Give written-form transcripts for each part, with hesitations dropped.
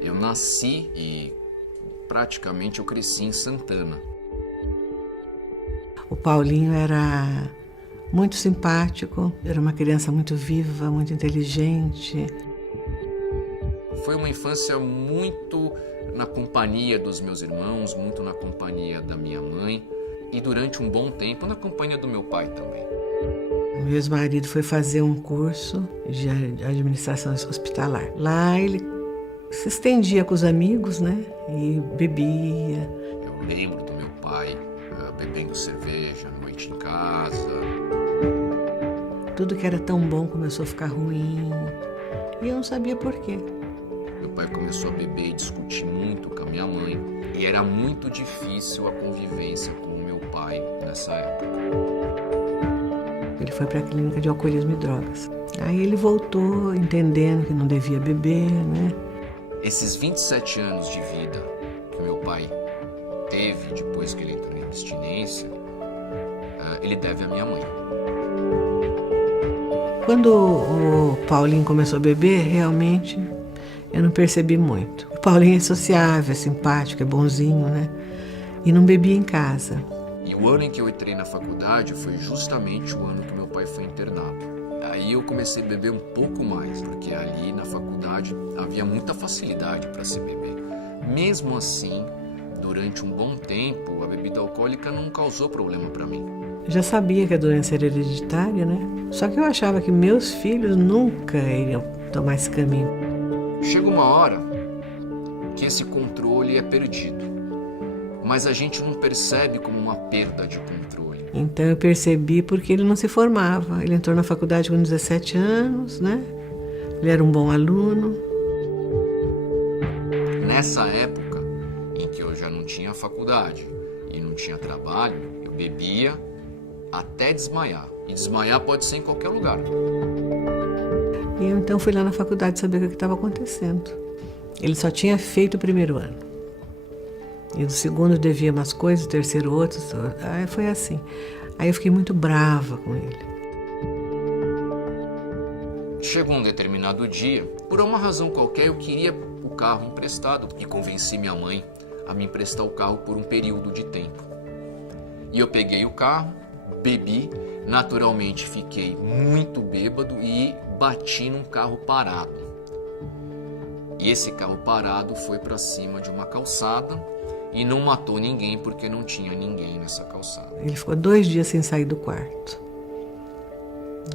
Eu nasci e praticamente eu cresci em Santana. O Paulinho era muito simpático, era uma criança muito viva, muito inteligente. Foi uma infância muito na companhia dos meus irmãos, muito na companhia da minha mãe e durante um bom tempo na companhia do meu pai também. O meu ex-marido foi fazer um curso de administração hospitalar. Lá ele se estendia com os amigos, né? E bebia. Eu lembro do meu pai bebendo cerveja à noite em casa. Tudo que era tão bom começou a ficar ruim. E eu não sabia por quê. Meu pai começou a beber e discutir muito com a minha mãe. E era muito difícil a convivência com o meu pai nessa época. Ele foi para a clínica de alcoolismo e drogas. Aí ele voltou entendendo que não devia beber, né? Esses 27 anos de vida que meu pai teve depois que ele entrou em abstinência, ele deve à minha mãe. Quando o Paulinho começou a beber, realmente eu não percebi muito. O Paulinho é sociável, é simpático, é bonzinho, né? E não bebia em casa. E o ano em que eu entrei na faculdade foi justamente o ano que meu pai foi internado. Aí eu comecei a beber um pouco mais, porque ali na faculdade havia muita facilidade para se beber. Mesmo assim, durante um bom tempo, a bebida alcoólica não causou problema para mim. Eu já sabia que a doença era hereditária, né? Só que eu achava que meus filhos nunca iriam tomar esse caminho. Chega uma hora que esse controle é perdido, mas a gente não percebe como uma perda de controle. Então eu percebi porque ele não se formava. Ele entrou na faculdade com 17 anos, né? Ele era um bom aluno. Nessa época em que eu já não tinha faculdade e não tinha trabalho, eu bebia até desmaiar. E desmaiar pode ser em qualquer lugar. E eu então fui lá na faculdade saber o que estava acontecendo. Ele só tinha feito o primeiro ano. E do segundo devia umas coisas, do terceiro outros. Aí foi assim. Aí eu fiquei muito brava com ele. Chegou um determinado dia, por uma razão qualquer, eu queria o carro emprestado e convenci minha mãe a me emprestar o carro por um período de tempo. E eu peguei o carro, bebi, naturalmente fiquei muito bêbado e bati num carro parado. E esse carro parado foi para cima de uma calçada e não matou ninguém porque não tinha ninguém nessa calçada. Ele ficou 2 dias sem sair do quarto.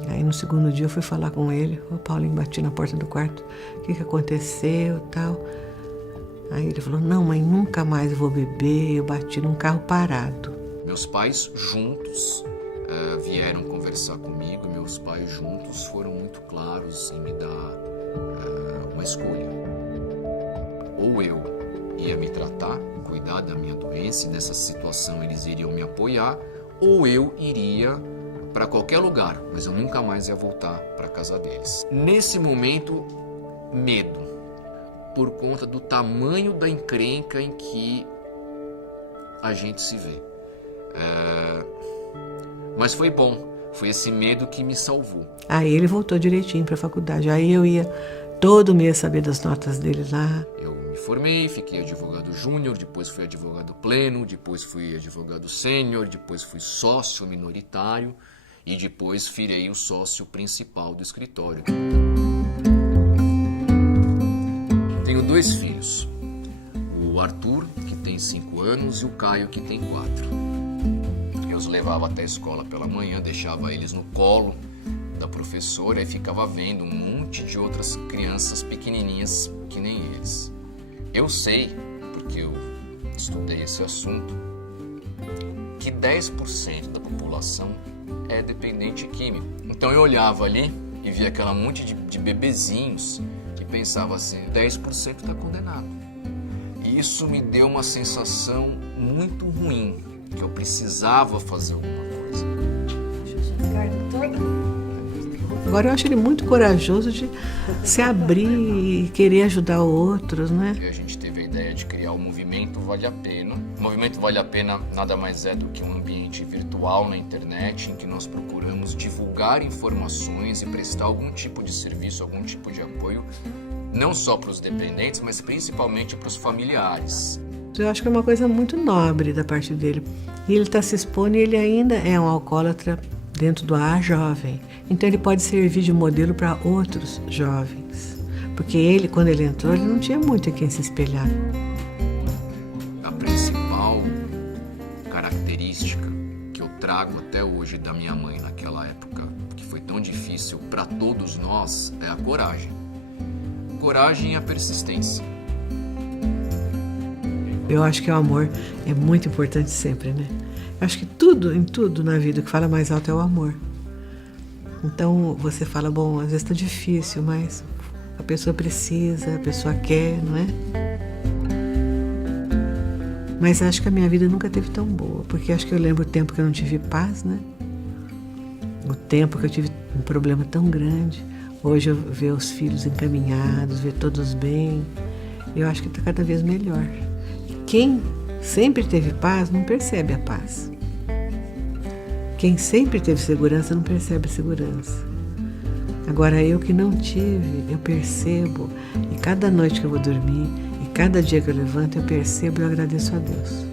Aí no segundo dia eu fui falar com ele. O Paulinho bati na porta do quarto. O que aconteceu e tal. Aí ele falou, não mãe, nunca mais eu vou beber. Eu bati num carro parado. Meus pais juntos vieram conversar comigo. Meus pais juntos foram muito claros em me dar uma escolha. Ou eu ia me tratar, cuidar da minha doença, e nessa situação eles iriam me apoiar, ou eu iria para qualquer lugar, mas eu nunca mais ia voltar para a casa deles. Nesse momento, medo, por conta do tamanho da encrenca em que a gente se vê. Mas foi bom, foi esse medo que me salvou. Aí ele voltou direitinho para a faculdade, aí eu ia todo mês saber das notas dele lá. Eu me formei, fiquei advogado júnior, depois fui advogado pleno, depois fui advogado sênior, depois fui sócio minoritário e depois virei o sócio principal do escritório. Tenho 2 filhos, o Arthur, que tem 5 anos, e o Caio, que tem 4. Eu os levava até a escola pela manhã, deixava eles no colo da professora e ficava vendo um monte de outras crianças pequenininhas que nem eles. Eu sei, porque eu estudei esse assunto, que 10% da população é dependente químico. Então eu olhava ali e via aquela monte de bebezinhos e pensava assim, 10% está condenado. E isso me deu uma sensação muito ruim, que eu precisava fazer alguma coisa. Agora eu acho ele muito corajoso de se abrir e querer ajudar outros, né? E a gente teve a ideia de criar o Movimento Vale a Pena. O Movimento Vale a Pena nada mais é do que um ambiente virtual na internet em que nós procuramos divulgar informações e prestar algum tipo de serviço, algum tipo de apoio, não só para os dependentes, mas principalmente para os familiares. Eu acho que é uma coisa muito nobre da parte dele. E ele está se expondo e ele ainda é um alcoólatra dentro do A jovem. Então ele pode servir de modelo para outros jovens. Porque ele, quando ele entrou, ele não tinha muito em quem se espelhar. A principal característica que eu trago até hoje da minha mãe naquela época, que foi tão difícil para todos nós, é a coragem. Coragem e a persistência. Eu acho que o amor é muito importante sempre, né? Eu acho que tudo, em tudo na vida, o que fala mais alto é o amor. Então você fala, bom, às vezes está difícil, mas a pessoa precisa, a pessoa quer, não é? Mas acho que a minha vida nunca teve tão boa, porque acho que eu lembro o tempo que eu não tive paz, né? O tempo que eu tive um problema tão grande. Hoje eu vejo os filhos encaminhados, ver todos bem. Eu acho que está cada vez melhor. Quem sempre teve paz não percebe a paz. Quem sempre teve segurança não percebe a segurança. Agora eu que não tive, eu percebo. E cada noite que eu vou dormir, e cada dia que eu levanto, eu percebo e eu agradeço a Deus.